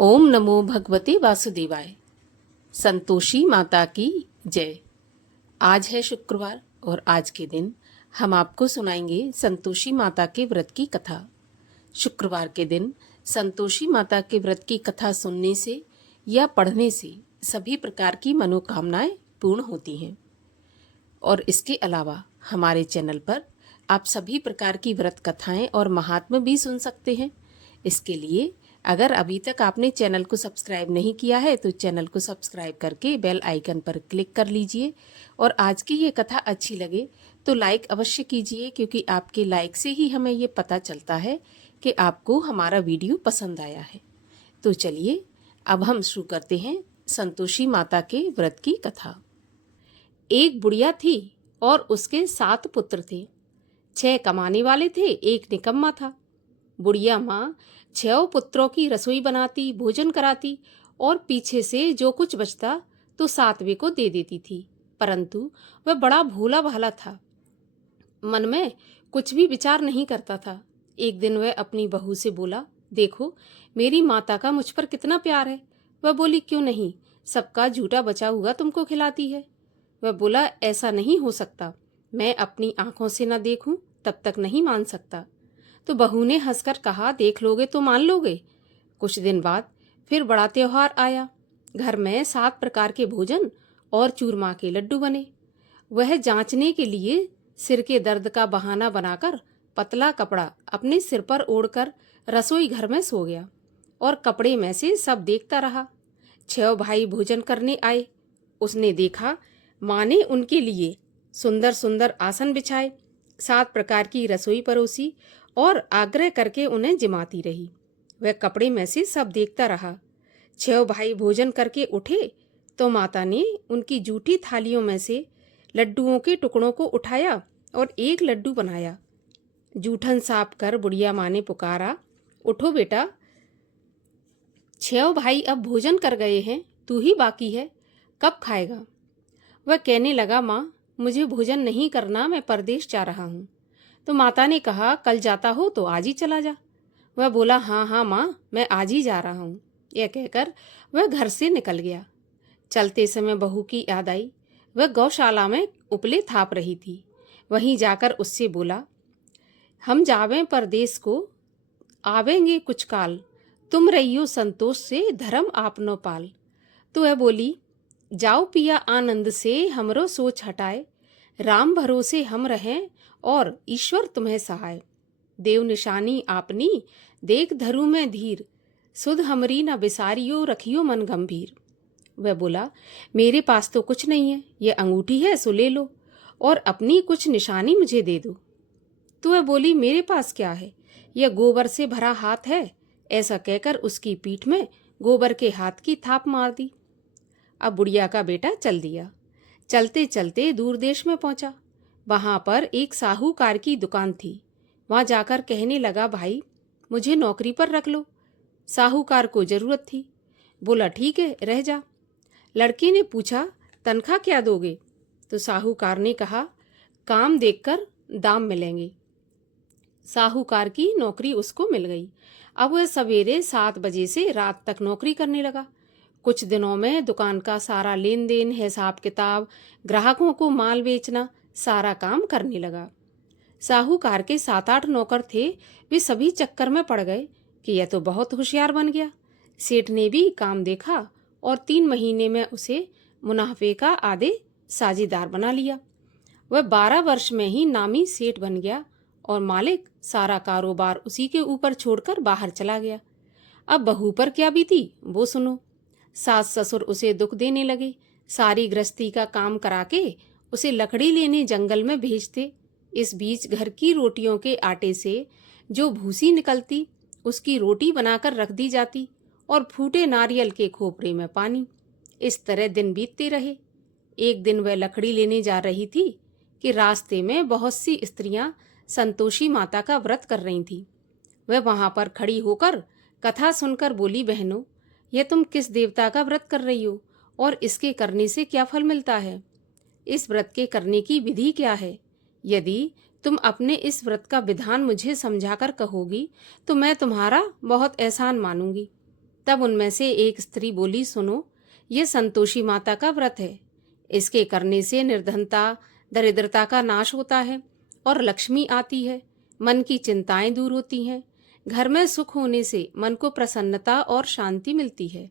ओम नमो भगवते वासुदेवाय। संतोषी माता की जय। आज है शुक्रवार और आज के दिन हम आपको सुनाएंगे संतोषी माता के व्रत की कथा। शुक्रवार के दिन संतोषी माता के व्रत की कथा सुनने से या पढ़ने से सभी प्रकार की मनोकामनाएं पूर्ण होती हैं। और इसके अलावा हमारे चैनल पर आप सभी प्रकार की व्रत कथाएं और महात्म्य भी सुन सकते हैं। इसके लिए अगर अभी तक आपने चैनल को सब्सक्राइब नहीं किया है तो चैनल को सब्सक्राइब करके बेल आइकन पर क्लिक कर लीजिए। और आज की ये कथा अच्छी लगे तो लाइक अवश्य कीजिए, क्योंकि आपके लाइक से ही हमें ये पता चलता है कि आपको हमारा वीडियो पसंद आया है। तो चलिए अब हम शुरू करते हैं संतोषी माता के व्रत की कथा। एक बुढ़िया थी और उसके 7 पुत्र थे। 6 कमाने वाले थे, एक निकम्मा था। बुढ़िया माँ 6 पुत्रों की रसोई बनाती, भोजन कराती और पीछे से जो कुछ बचता तो 7वें को दे देती थी। परंतु वह बड़ा भोला भाला था, मन में कुछ भी विचार नहीं करता था। एक दिन वह अपनी बहू से बोला, देखो मेरी माता का मुझ पर कितना प्यार है। वह बोली, क्यों नहीं, सबका झूठा बचा हुआ तुमको खिलाती है। वह बोला, ऐसा नहीं हो सकता, मैं अपनी आंखों से न देखूं तब तक नहीं मान सकता। तो बहू ने हंसकर कहा, देख लोगे तो मान लोगे। कुछ दिन बाद फिर बड़ा त्योहार आया। घर में 7 प्रकार के भोजन और चूरमा के लड्डू बने। वह जांचने के लिए सिर के दर्द का बहाना बनाकर पतला कपड़ा अपने सिर पर ओढ़कर रसोई घर में सो गया और कपड़े में से सब देखता रहा। 6 भाई भोजन करने आए। उसने देखा माँ ने उनके लिए सुंदर सुंदर आसन बिछाए, 7 प्रकार की रसोई परोसी और आग्रह करके उन्हें जिमाती रही। वह कपड़े में से सब देखता रहा। 6 भाई भोजन करके उठे तो माता ने उनकी जूठी थालियों में से लड्डुओं के टुकड़ों को उठाया और एक लड्डू बनाया। जूठन साफ कर बुढ़िया माँ ने पुकारा, उठो बेटा, 6 भाई अब भोजन कर गए हैं, तू ही बाकी है, कब खाएगा। वह कहने लगा, माँ मुझे भोजन नहीं करना, मैं परदेश जा रहा हूँ। तो माता ने कहा, कल जाता हो तो आज ही चला जा। वह बोला, हाँ हाँ माँ, मैं आज ही जा रहा हूँ। यह कहकर वह घर से निकल गया। चलते समय बहू की याद आई। वह गौशाला में उपले थाप रही थी। वहीं जाकर उससे बोला, हम जावें परदेश को, आवेंगे कुछ काल, तुम रहियो संतोष से, धर्म आपनो पाल। तो वह बोली, जाओ पिया आनंद से, हमरो सोच हटाए, राम भरोसे हम रहें और ईश्वर तुम्हें सहाय। देव निशानी आपनी, देख धरु में धीर, सुध हमरी न बिसारियो, रखियो मन गंभीर। वह बोला, मेरे पास तो कुछ नहीं है, ये अंगूठी है सो ले लो और अपनी कुछ निशानी मुझे दे दो। तो वह बोली, मेरे पास क्या है, यह गोबर से भरा हाथ है। ऐसा कहकर उसकी पीठ में गोबर के हाथ की थाप मार दी। अब बुढ़िया का बेटा चल दिया। चलते चलते दूर देश में पहुंचा। वहां पर एक साहूकार की दुकान थी। वहां जाकर कहने लगा, भाई मुझे नौकरी पर रख लो। साहूकार को जरूरत थी। बोला, ठीक है, रह जा। लड़के ने पूछा, तनख्वाह क्या दोगे। तो साहूकार ने कहा, काम देखकर दाम मिलेंगे। साहूकार की नौकरी उसको मिल गई। अब वह सवेरे 7 बजे से रात तक नौकरी करने लगा। कुछ दिनों में दुकान का सारा लेन देन, हिसाब किताब, ग्राहकों को माल बेचना, सारा काम करने लगा। साहूकार के 7-8 नौकर थे। वे सभी चक्कर में पड़ गए कि यह तो बहुत होशियार बन गया। सेठ ने भी काम देखा और 3 महीने में उसे मुनाफे का आधे साझेदार बना लिया। वह 12 वर्ष में ही नामी सेठ बन गया और मालिक सारा कारोबार उसी के ऊपर छोड़कर बाहर चला गया। अब बहू पर क्या बीती वो सुनो। सास ससुर उसे दुख देने लगे। सारी गृहस्थी का काम करा के उसे लकड़ी लेने जंगल में भेजते। इस बीच घर की रोटियों के आटे से जो भूसी निकलती उसकी रोटी बनाकर रख दी जाती और फूटे नारियल के खोपरे में पानी। इस तरह दिन बीतते रहे। एक दिन वह लकड़ी लेने जा रही थी कि रास्ते में बहुत सी स्त्रियां संतोषी माता का व्रत कर रही थीं। वह वहां पर खड़ी होकर कथा सुनकर बोली, बहनों यह तुम किस देवता का व्रत कर रही हो और इसके करने से क्या फल मिलता है? इस व्रत के करने की विधि क्या है? यदि तुम अपने इस व्रत का विधान मुझे समझाकर कहोगी तो मैं तुम्हारा बहुत एहसान मानूंगी। तब उनमें से एक स्त्री बोली, सुनो, ये संतोषी माता का व्रत है। इसके करने से निर्धनता, दरिद्रता का नाश होता है और लक्ष्मी आती है। मन की चिंताएं दूर होती हैं। घर में सुख होने से मन को प्रसन्नता और शांति मिलती है।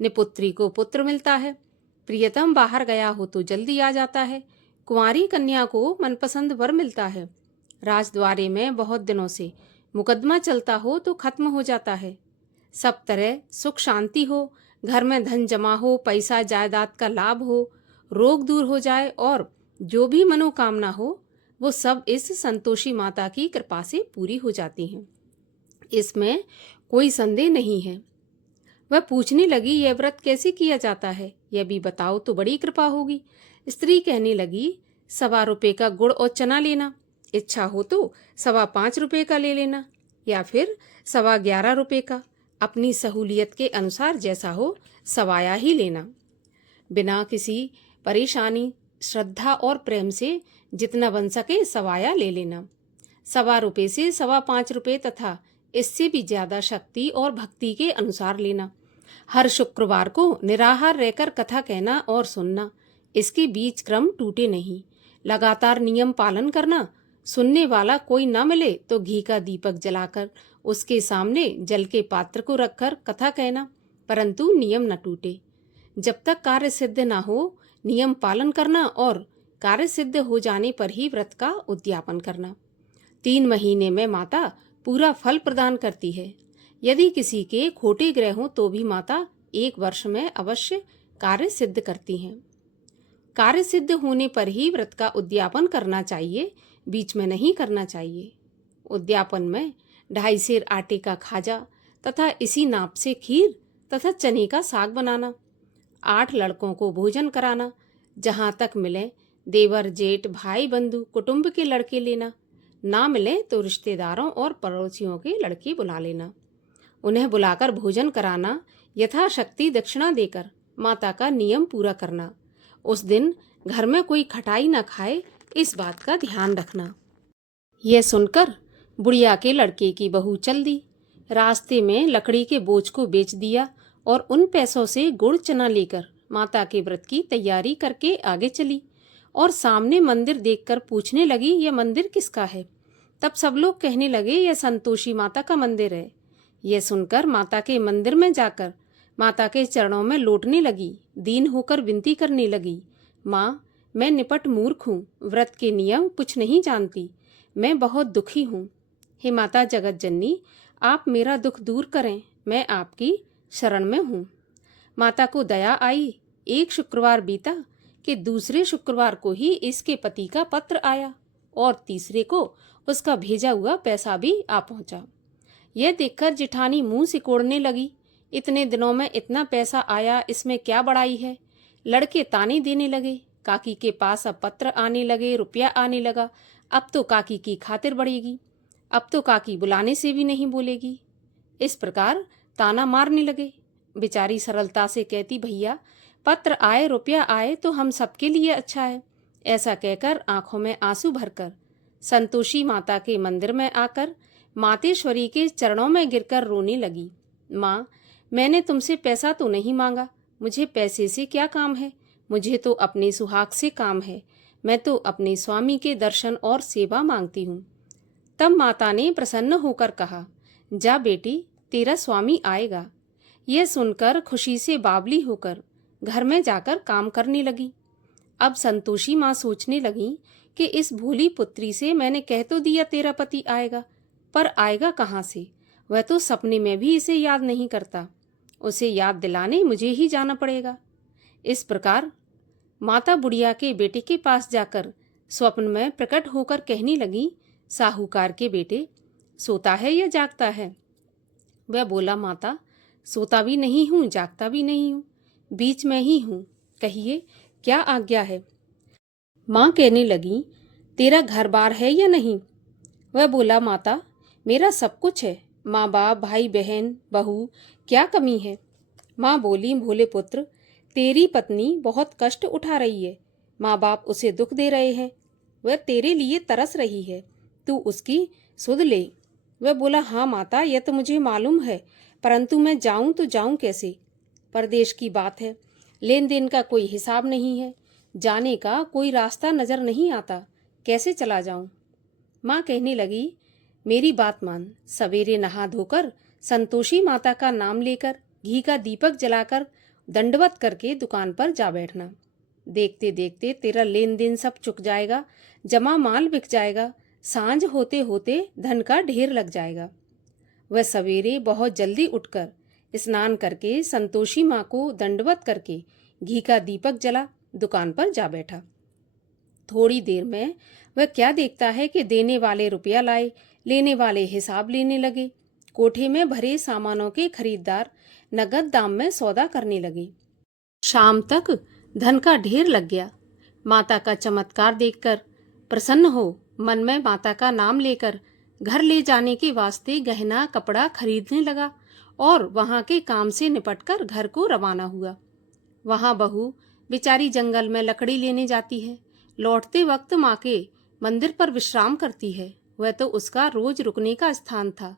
निपुत्री को पुत्र मिलता है। प्रियतम बाहर गया हो तो जल्दी आ जाता है। कुंवारी कन्या को मनपसंद वर मिलता है। राजद्वारे में बहुत दिनों से मुकदमा चलता हो तो खत्म हो जाता है। सब तरह सुख शांति हो, घर में धन जमा हो, पैसा जायदाद का लाभ हो, रोग दूर हो जाए और जो भी मनोकामना हो वो सब इस संतोषी माता की कृपा से पूरी हो जाती हैं। इसमें कोई संदेह नहीं है। वह पूछने लगी, यह व्रत कैसे किया जाता है, यह भी बताओ तो बड़ी कृपा होगी। स्त्री कहने लगी, 1.25 रुपये का गुड़ और चना लेना, इच्छा हो तो 5.25 रुपये का ले लेना या फिर 11.25 रुपये का, अपनी सहूलियत के अनुसार जैसा हो सवाया ही लेना। बिना किसी परेशानी, श्रद्धा और प्रेम से जितना बन सके सवाया ले लेना। 1.25 रुपये से 5.25 रुपये तथा इससे भी ज्यादा शक्ति और भक्ति के अनुसार लेना। हर शुक्रवार को निराहार रहकर कथा कहना और सुनना। इसके बीच क्रम टूटे नहीं। लगातार नियम पालन करना। सुनने वाला कोई न मिले तो घी का दीपक जलाकर उसके सामने जल के पात्र को रखकर कथा कहना, परंतु नियम न टूटे। जब तक कार्य सिद्ध न हो नियम पालन करना और कार्य सिद्ध हो जाने पर ही व्रत का उद्यापन करना। 3 महीने में माता पूरा फल प्रदान करती है। यदि किसी के खोटे ग्रह हों तो भी माता 1 वर्ष में अवश्य कार्य सिद्ध करती हैं। कार्य सिद्ध होने पर ही व्रत का उद्यापन करना चाहिए, बीच में नहीं करना चाहिए। उद्यापन में 2.5 सेर आटे का खाजा तथा इसी नाप से खीर तथा चने का साग बनाना, 8 लड़कों को भोजन कराना, जहाँ तक मिले देवर जेठ भाई बंधु कुटुंब के लड़के लेना, ना मिले तो रिश्तेदारों और पड़ोसियों के लड़के बुला लेना। उन्हें बुलाकर भोजन कराना, यथाशक्ति दक्षिणा देकर माता का नियम पूरा करना। उस दिन घर में कोई खटाई न खाए, इस बात का ध्यान रखना। यह सुनकर बुढ़िया के लड़के की बहू चल दी। रास्ते में लकड़ी के बोझ को बेच दिया और उन पैसों से गुड़ चना लेकर माता के व्रत की तैयारी करके आगे चली और सामने मंदिर देखकर पूछने लगी, यह मंदिर किसका है? तब सब लोग कहने लगे, यह संतोषी माता का मंदिर है। यह सुनकर माता के मंदिर में जाकर माता के चरणों में लौटने लगी। दीन होकर विनती करने लगी, माँ, मैं निपट मूर्ख हूँ, व्रत के नियम कुछ नहीं जानती, मैं बहुत दुखी हूँ। हे माता जगत जननी, आप मेरा दुख दूर करें, मैं आपकी शरण में हूँ। माता को दया आई। एक शुक्रवार बीता कि दूसरे शुक्रवार को ही इसके पति का पत्र आया और तीसरे को उसका भेजा हुआ पैसा भी आ पहुंचा। यह देखकर जिठानी मुंह सिकोड़ने लगी, इतने दिनों में इतना पैसा आया, इसमें क्या बड़ाई है। लड़के ताने देने लगे, काकी के पास अब पत्र आने लगे, रुपया आने लगा, अब तो काकी की खातिर बढ़ेगी, अब तो काकी बुलाने से भी नहीं बोलेगी। इस प्रकार ताना मारने लगे। बेचारी सरलता से कहती, भैया पत्र आए रुपया आए तो हम सबके लिए अच्छा है। ऐसा कहकर आंखों में आंसू भरकर संतोषी माता के मंदिर में आकर मातेश्वरी के चरणों में गिरकर रोने लगी। माँ, मैंने तुमसे पैसा तो नहीं मांगा, मुझे पैसे से क्या काम है, मुझे तो अपने सुहाग से काम है, मैं तो अपने स्वामी के दर्शन और सेवा मांगती हूँ। तब माता ने प्रसन्न होकर कहा, जा बेटी, तेरा स्वामी आएगा। यह सुनकर खुशी से बावली होकर घर में जाकर काम करने लगी। अब संतोषी माँ सोचने लगी कि इस भोली पुत्री से मैंने कह तो दिया तेरा पति आएगा, पर आएगा कहाँ से? वह तो सपने में भी इसे याद नहीं करता, उसे याद दिलाने मुझे ही जाना पड़ेगा। इस प्रकार माता बुढ़िया के बेटे के पास जाकर स्वप्न में प्रकट होकर कहने लगी, साहूकार के बेटे, सोता है या जागता है? वह बोला, माता, सोता भी नहीं हूँ, जागता भी नहीं हूँ, बीच में ही हूँ, कहिए क्या आज्ञा है? माँ कहने लगी, तेरा घर बार है या नहीं? वह बोला, माता, मेरा सब कुछ है, माँ बाप भाई बहन बहू, क्या कमी है? माँ बोली, भोले पुत्र, तेरी पत्नी बहुत कष्ट उठा रही है, माँ बाप उसे दुख दे रहे हैं, वह तेरे लिए तरस रही है, तू उसकी सुध ले। वह बोला, हाँ माता, यह तो मुझे मालूम है, परंतु मैं जाऊं तो जाऊं कैसे? परदेश की बात है, लेन देन का कोई हिसाब नहीं है, जाने का कोई रास्ता नजर नहीं आता, कैसे चला जाऊं? माँ कहने लगी, मेरी बात मान, सवेरे नहा धोकर संतोषी माता का नाम लेकर घी का दीपक जलाकर दंडवत करके दुकान पर जा बैठना। देखते देखते तेरा लेन देन सब चुक जाएगा, जमा माल बिक जाएगा, सांझ होते होते धन का ढेर लग जाएगा। वह सवेरे बहुत जल्दी उठकर स्नान करके संतोषी माँ को दंडवत करके घी का दीपक जला दुकान पर जा बैठा। थोड़ी देर में वह क्या देखता है कि देने वाले रुपया लाए, लेने वाले हिसाब लेने लगे। कोठे में भरे सामानों के खरीदार नगद दाम में सौदा करने लगे। शाम तक धन का ढेर लग गया। माता का चमत्कार देखकर प्रसन्न हो मन में माता का नाम लेकर घर ले जाने के वास्ते गहना कपड़ा खरीदने लगा और वहां के काम से निपटकर घर को रवाना हुआ। वहां बहू बेचारी जंगल में लकड़ी लेने जाती है, लौटते वक्त माँ के मंदिर पर विश्राम करती है। वह तो उसका रोज रुकने का स्थान था।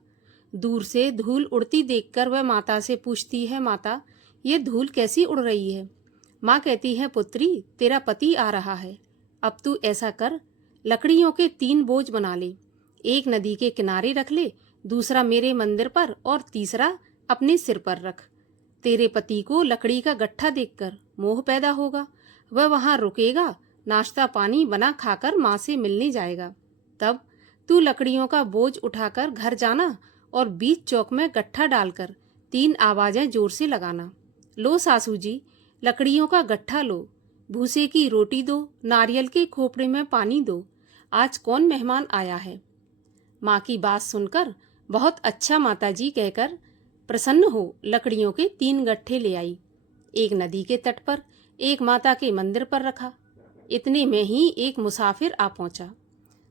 दूर से धूल उड़ती देखकर वह माता से पूछती है, माता ये धूल कैसी उड़ रही है? माँ कहती है, पुत्री तेरा पति आ रहा है, अब तू ऐसा कर, लकड़ियों के 3 बोझ बना ले, एक नदी के किनारे रख ले, दूसरा मेरे मंदिर पर और तीसरा अपने सिर पर रख। तेरे पति को लकड़ी का गट्ठा देखकर मोह पैदा होगा, वह वहां रुकेगा, नाश्ता पानी बना खाकर माँ से मिलने जाएगा। तब तू लकड़ियों का बोझ उठाकर घर जाना और बीच चौक में गट्ठा डालकर 3 आवाजें जोर से लगाना, लो सासू जी लकड़ियों का गट्ठा लो, भूसे की रोटी दो, नारियल के खोपड़े में पानी दो, आज कौन मेहमान आया है? माँ की बात सुनकर बहुत अच्छा माताजी कहकर प्रसन्न हो लकड़ियों के 3 गट्ठे ले आई। एक नदी के तट पर, एक माता के मंदिर पर रखा। इतने में ही एक मुसाफिर आ पहुंचा।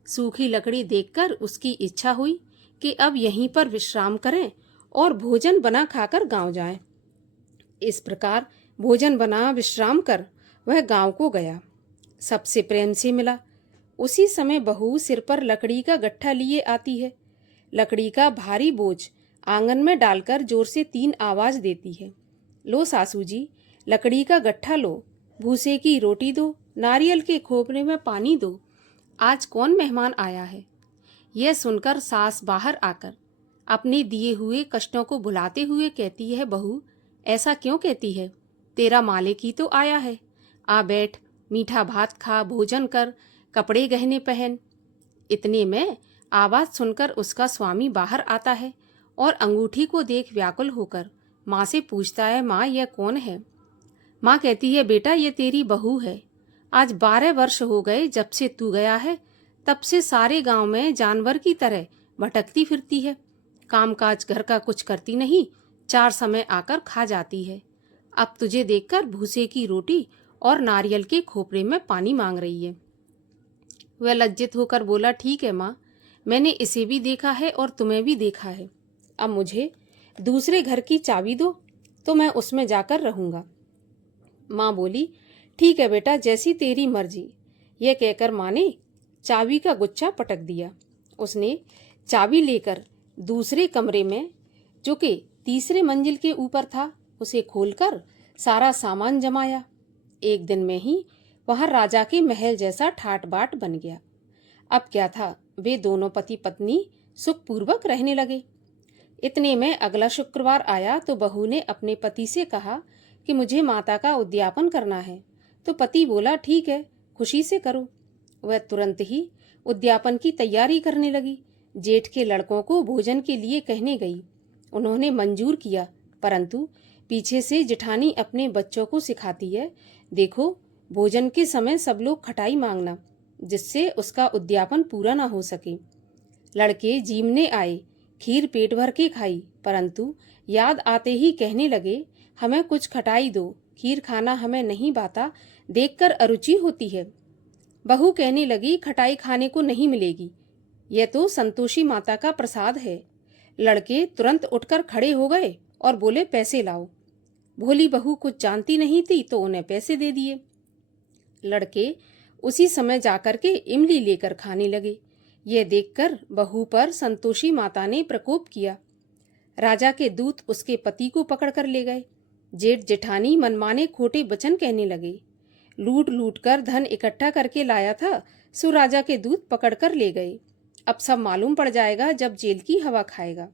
सूखी लकड़ी देखकर उसकी इच्छा हुई कि अब यहीं पर विश्राम करें और भोजन बना खाकर गांव जाएं। इस प्रकार भोजन बना विश्राम कर वह गांव को गया। सबसे प्रेम से मिला। उसी समय बहू सिर पर लकड़ी का गट्ठा लिए आती है। लकड़ी का भारी बोझ आंगन में डालकर जोर से 3 आवाज देती है, लो सासू जी लकड़ी का गट्ठा लो, भूसे की रोटी दो, नारियल के खोपरे में पानी दो, आज कौन मेहमान आया है? यह सुनकर सास बाहर आकर अपने दिए हुए कष्टों को भुलाते हुए कहती है, बहू ऐसा क्यों कहती है? तेरा मालिक ही तो आया है, आ बैठ, मीठा भात खा, भोजन कर, कपड़े गहने पहन। इतने में आवाज सुनकर उसका स्वामी बाहर आता है और अंगूठी को देख व्याकुल होकर माँ से पूछता है, माँ यह कौन है? माँ कहती है, बेटा ये तेरी बहू है। आज 12 वर्ष हो गए जब से तू गया है, तब से सारे गांव में जानवर की तरह भटकती फिरती है, कामकाज घर का कुछ करती नहीं, 4 समय आकर खा जाती है। अब तुझे देखकर भूसे की रोटी और नारियल के खोपरे में पानी मांग रही है। वह लज्जित होकर बोला, ठीक है माँ, मैंने इसे भी देखा है और तुम्हें भी देखा है, अब मुझे दूसरे घर की चाबी दो तो मैं उसमें जाकर रहूंगा। माँ बोली, ठीक है बेटा, जैसी तेरी मर्जी। यह कहकर माँ ने चाबी का गुच्छा पटक दिया। उसने चाबी लेकर दूसरे कमरे में, जो कि तीसरे मंजिल के ऊपर था, उसे खोलकर सारा सामान जमाया। एक दिन में ही वहां राजा के महल जैसा ठाट बाट बन गया। अब क्या था, वे दोनों पति पत्नी सुखपूर्वक रहने लगे। इतने में अगला शुक्रवार आया तो बहू ने अपने पति से कहा कि मुझे माता का उद्यापन करना है। तो पति बोला, ठीक है, खुशी से करो। वह तुरंत ही उद्यापन की तैयारी करने लगी। जेठ के लड़कों को भोजन के लिए कहने गई। उन्होंने मंजूर किया, परंतु पीछे से जिठानी अपने बच्चों को सिखाती है, देखो भोजन के समय सब लोग खटाई मांगना, जिससे उसका उद्यापन पूरा ना हो सके। लड़के जीमने आए, खीर पेट भर के खाई, परंतु याद आते ही कहने लगे, हमें कुछ खटाई दो, खीर खाना हमें नहीं भाता, देखकर अरुचि होती है। बहू कहने लगी, खटाई खाने को नहीं मिलेगी, यह तो संतोषी माता का प्रसाद है। लड़के तुरंत उठकर खड़े हो गए और बोले, पैसे लाओ। भोली बहू कुछ जानती नहीं थी तो उन्हें पैसे दे दिए। लड़के उसी समय जाकर के इमली लेकर खाने लगे। यह देखकर बहू पर संतोषी माता ने प्रकोप किया। राजा के दूत उसके पति को पकड़ कर ले गए। जेठ जेठानी मनमाने खोटे वचन कहने लगे। लूट लूट कर धन इकट्ठा करके लाया था, सो राजा के दूत पकड़ कर ले गए। अब सब मालूम पड़ जाएगा जब जेल की हवा खाएगा।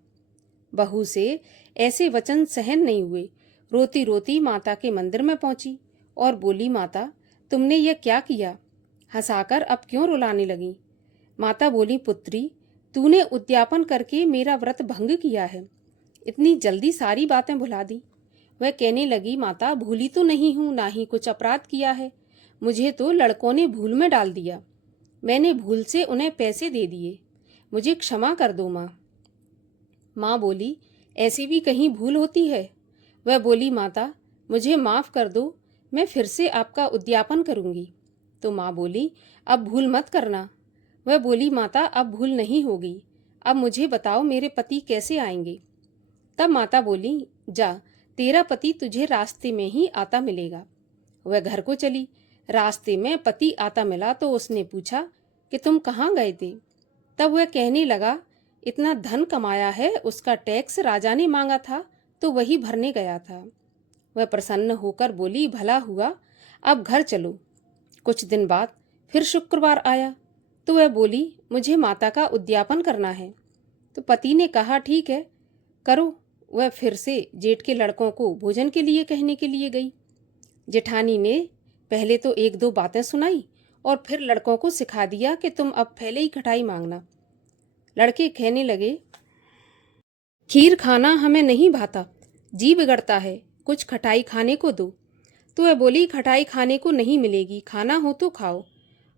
बहू से ऐसे वचन सहन नहीं हुए। रोती रोती माता के मंदिर में पहुंची और बोली, माता तुमने यह क्या किया? हंसाकर अब क्यों रुलाने लगी? माता बोली, पुत्री तूने उद्यापन करके मेरा व्रत भंग किया है। इतनी जल्दी सारी बातें भुला दी। वह कहने लगी, माता भूली तो नहीं हूं, ना ही कुछ अपराध किया है। मुझे तो लड़कों ने भूल में डाल दिया। मैंने भूल से उन्हें पैसे दे दिए। मुझे क्षमा कर दो माँ। माँ बोली, ऐसी भी कहीं भूल होती है? वह बोली, माता मुझे माफ़ कर दो, मैं फिर से आपका उद्यापन करूँगी। तो माँ बोली, अब भूल मत करना। वह बोली, माता अब भूल नहीं होगी। अब मुझे बताओ मेरे पति कैसे आएंगे? तब माता बोली, जा तेरा पति तुझे रास्ते में ही आता मिलेगा। वह घर को चली। रास्ते में पति आता मिला तो उसने पूछा कि तुम कहाँ गए थे? तब वह कहने लगा, इतना धन कमाया है, उसका टैक्स राजा ने मांगा था तो वही भरने गया था। वह प्रसन्न होकर बोली, भला हुआ, अब घर चलो। कुछ दिन बाद फिर शुक्रवार आया तो वह बोली, मुझे माता का उद्यापन करना है। तो पति ने कहा, ठीक है करो। वह फिर से जेठ के लड़कों को भोजन के लिए कहने के लिए गई। जेठानी ने पहले तो एक दो बातें सुनाई और फिर लड़कों को सिखा दिया कि तुम अब पहले ही खटाई मांगना। लड़के कहने लगे, खीर खाना हमें नहीं भाता, जी बिगड़ता है, कुछ खटाई खाने को दो। तो वह बोली, खटाई खाने को नहीं मिलेगी, खाना हो तो खाओ।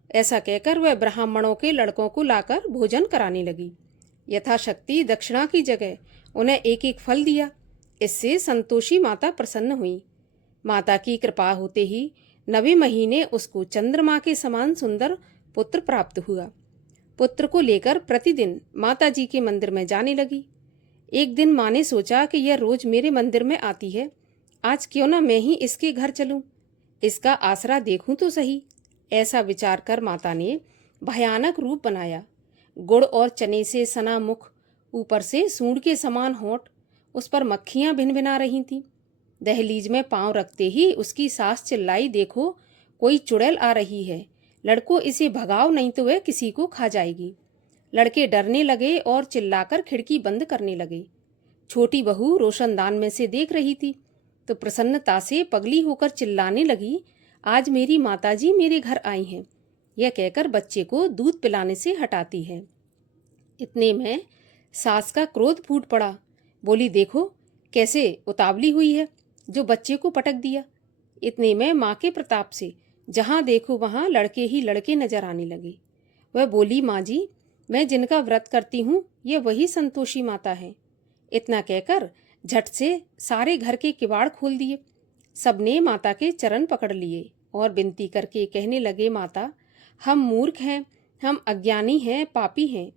ऐसा कहकर वह ब्राह्मणों के लड़कों को लाकर भोजन कराने लगी। यथाशक्ति दक्षिणा की जगह उन्हें एक एक फल दिया। इससे संतोषी माता प्रसन्न हुई। माता की कृपा होते ही 9वें महीने उसको चंद्रमा के समान सुंदर पुत्र प्राप्त हुआ। पुत्र को लेकर प्रतिदिन माता जी के मंदिर में जाने लगी। एक दिन माँ ने सोचा कि यह रोज मेरे मंदिर में आती है, आज क्यों ना मैं ही इसके घर चलूं, इसका आसरा देखूं तो सही। ऐसा विचार कर माता ने भयानक रूप बनाया। गुड़ और चने से सना मुख, ऊपर से सूंड के समान होंठ, उस पर मक्खियां भिनभिना रही थीं। दहलीज में पांव रखते ही उसकी सास चिल्लाई, देखो कोई चुड़ैल आ रही है, लड़को इसे भगाओ नहीं तो वह किसी को खा जाएगी। लड़के डरने लगे और चिल्लाकर खिड़की बंद करने लगे। छोटी बहू रोशनदान में से देख रही थी तो प्रसन्नता से पगली होकर चिल्लाने लगी, आज मेरी माताजी मेरे घर आई हैं। यह कहकर बच्चे को दूध पिलाने से हटाती है। इतने में सास का क्रोध फूट पड़ा। बोली, देखो कैसे उतावली हुई है, जो बच्चे को पटक दिया। इतने में माँ के प्रताप से जहाँ देखो वहाँ लड़के ही लड़के नजर आने लगे। वह बोली, माँ जी मैं जिनका व्रत करती हूँ ये वही संतोषी माता है। इतना कहकर झट से सारे घर के किवाड़ खोल दिए। सबने माता के चरण पकड़ लिए और विनती करके कहने लगे, माता हम मूर्ख हैं, हम अज्ञानी हैं, पापी हैं।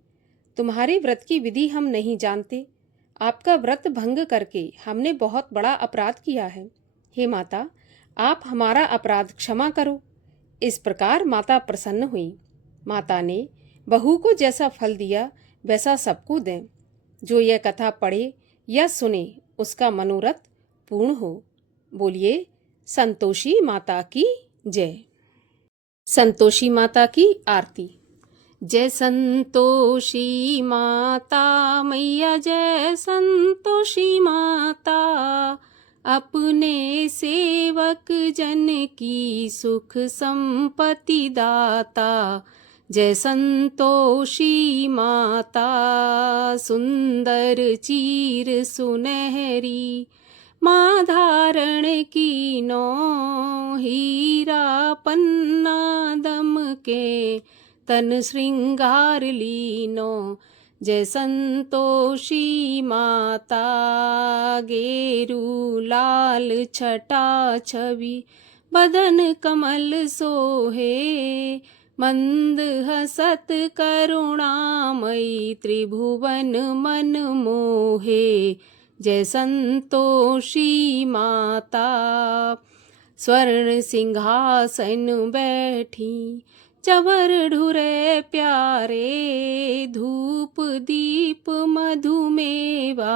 तुम्हारे व्रत की विधि हम नहीं जानते। आपका व्रत भंग करके हमने बहुत बड़ा अपराध किया है। हे माता आप हमारा अपराध क्षमा करो। इस प्रकार माता प्रसन्न हुई। माता ने बहू को जैसा फल दिया वैसा सबको दें। जो यह कथा पढ़े या सुने उसका मनोरथ पूर्ण हो। बोलिए संतोषी माता की जय। संतोषी माता की आरती। जय संतोषी माता मैया, जय संतोषी माता, अपने सेवक जन की सुख संपत्ति दाता। जय संतोषी माता, सुंदर चीर सुनहरी, माँ धारण कीनो, हीरा पन्ना दम के, तन श्रृंगार लीनो। जय संतोषी माता, गेरू लाल छटा छवि, बदन कमल सोहे, मंद हसत करुणामयी, त्रिभुवन मन मोहे। जय संतोषी माता, स्वर्ण सिंहासन बैठी, चवर ढुरे प्यारे, धूप दीप मधुमेवा,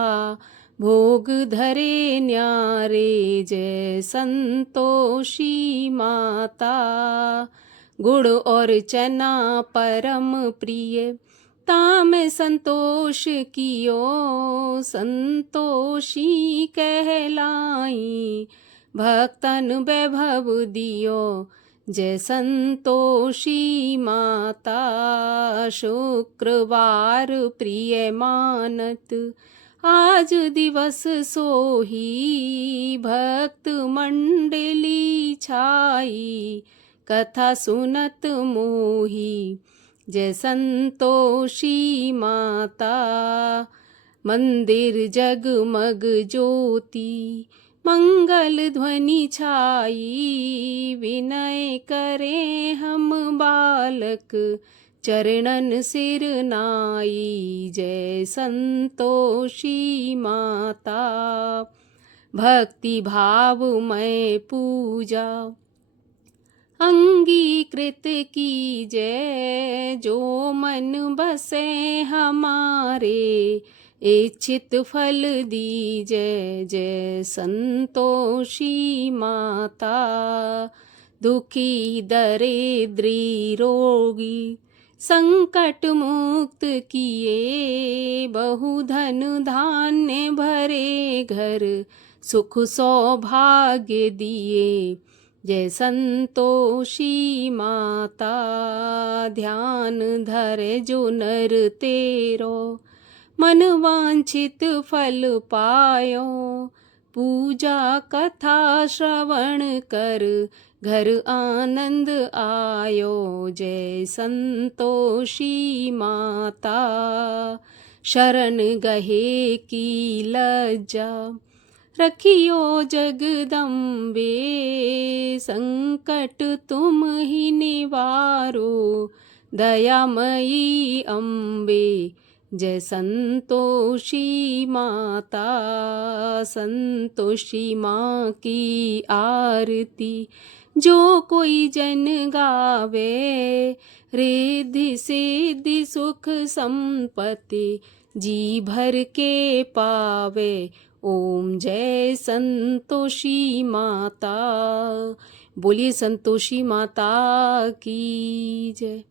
भोग धरे न्यारे जय संतोषी माता। गुड़ और चना परम प्रिय ताम संतोष कियो, संतोषी कहलाई भक्तन वैभव दियो। जय संतोषी माता। शुक्रवार प्रिय मानत आज दिवस सोही, भक्त मंडली छाई कथा सुनत मोही। जय संतोषी माता। मंदिर जगमग ज्योति मंगल ध्वनि छाई, विनय करे हम बालक चरणन सिर नाई। जय संतोषी माता। भक्ति भावमय पूजा अंगीकृत की जय, जो मन बसे हमारे इच्छित फल दीजै। जय संतोषी माता। दुखी दरिद्री रोगी संकट मुक्त किए, बहुधन धान्य भरे घर सुख सौभाग्य दिए। जय संतोषी माता। ध्यान धरे जो नर तेरो, मन वांछित फल पायो। पूजा कथा श्रवण कर, घर आनंद आयो। जय संतोषी माता। शरण गहे की लज्जा रखियो जगदम्बे, संकट तुम ही निवारो दयामयी अम्बे। जय संतोषी माता। संतोषी माँ की आरती जो कोई जन गावे, रिद्धि सिद्धि सुख संपत्ति जी भर के पावे। ओम जय संतोषी माता। बोलिए संतोषी माता की जय।